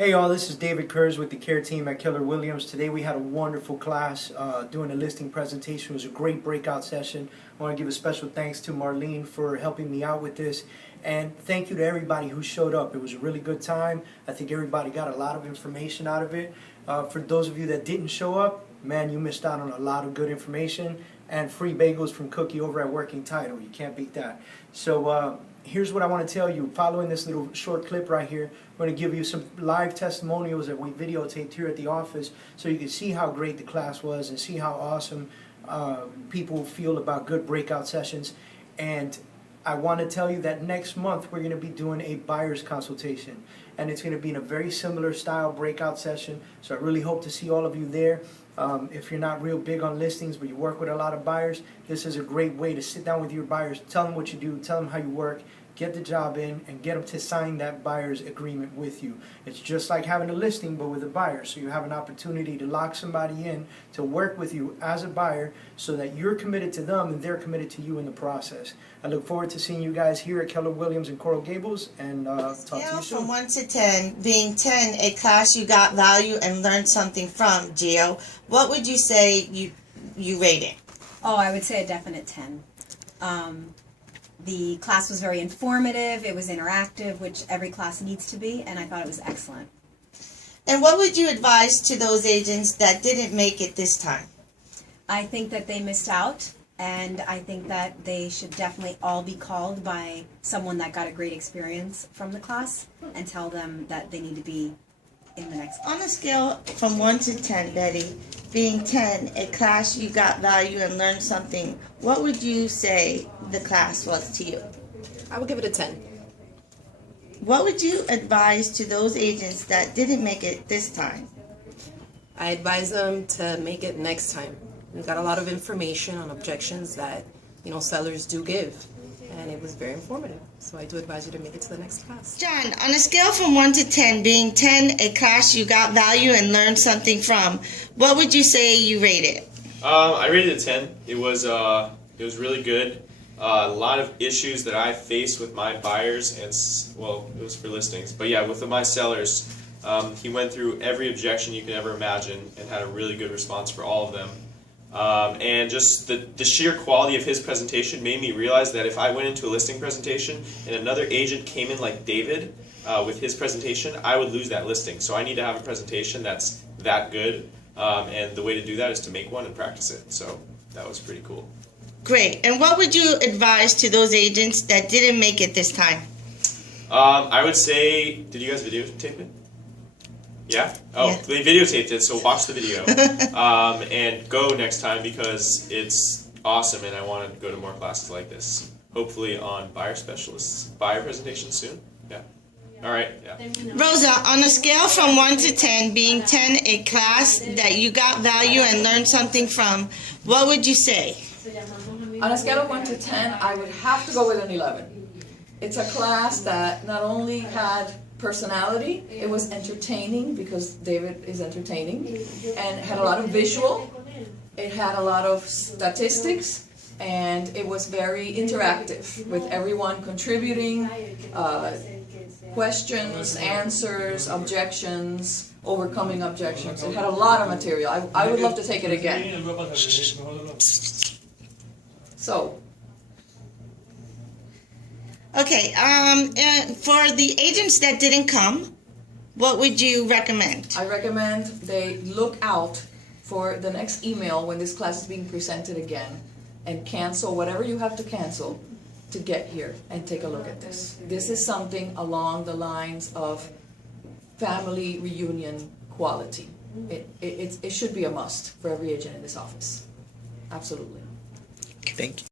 Hey y'all, this is David Kurz with the care team at Keller Williams. Today we had a wonderful class doing a listing presentation. It was a great breakout session. I want to give a special thanks to Marlene for helping me out with this. And thank you to everybody who showed up. It was a really good time. I think everybody got a lot of information out of it. For those of you that didn't show up, man, you missed out on a lot of good information. And free bagels from Cookie over at Working Title. You can't beat that. So here's what I want to tell you. Following this little short clip right here, I'm going to give you some live testimonials that we videotaped here at the office so you can see how great the class was and see how awesome people feel about good breakout sessions. And I want to tell you that next month we're going to be doing a buyer's consultation, and it's going to be in a very similar style breakout session. So I really hope to see all of you there. If you're not real big on listings but you work with a lot of buyers, this is a great way to sit down with your buyers, tell them what you do, tell them how you work, get the job in, and get them to sign that buyer's agreement with you. It's just like having a listing but with a buyer, so you have an opportunity to lock somebody in to work with you as a buyer so that you're committed to them and they're committed to you in the process. I look forward to seeing you guys here at Keller Williams in Coral Gables, and talk to you soon. From 1 to 10, being 10, a class you got value and learned something from, Gio, what would you say you rate it? Oh, I would say a definite 10. The class was very informative, it was interactive, which every class needs to be, and I thought it was excellent. And what would you advise to those agents that didn't make it this time? I think that they missed out, and I think that they should definitely all be called by someone that got a great experience from the class and tell them that they need to be in the next class. On a scale from 1 to 10, Betty, being 10, a class you got value and learned something, what would you say the class was to you? I would give it a 10. What would you advise to those agents that didn't make it this time? I advise them to make it next time. We got a lot of information on objections that, sellers do give, and it was very informative. So I do advise you to make it to the next class. John, on a scale from 1 to 10, being 10, a class you got value and learned something from, what would you say you rate it? I rated it a 10. It was really good. A lot of issues that I faced with my buyers, and well, it was for listings, but yeah, with my sellers, he went through every objection you can ever imagine and had a really good response for all of them. And just the sheer quality of his presentation made me realize that if I went into a listing presentation and another agent came in like David with his presentation, I would lose that listing. So I need to have a presentation that's that good, and the way to do that is to make one and practice it. So that was pretty cool. Great. And what would you advise to those agents that didn't make it this time? I would say, did you guys videotape it? Yeah? Oh, yeah. They videotaped it, so watch the video. And go next time because it's awesome and I want to go to more classes like this. Hopefully on buyer specialists. Buyer presentation soon? Yeah. Alright, yeah. Rosa, on a scale from 1 to 10, being 10 a class that you got value and learned something from, what would you say? On a scale of 1 to 10, I would have to go with an 11. It's a class that not only had personality, it was entertaining because David is entertaining, and had a lot of visual, it had a lot of statistics, and it was very interactive with everyone contributing, questions, answers, objections, overcoming objections. It had a lot of material. I would love to take it again. So, okay, for the agents that didn't come, what would you recommend? I recommend they look out for the next email when this class is being presented again and cancel whatever you have to cancel to get here and take a look at this. This is something along the lines of family reunion quality. It should be a must for every agent in this office. Absolutely. Thank you.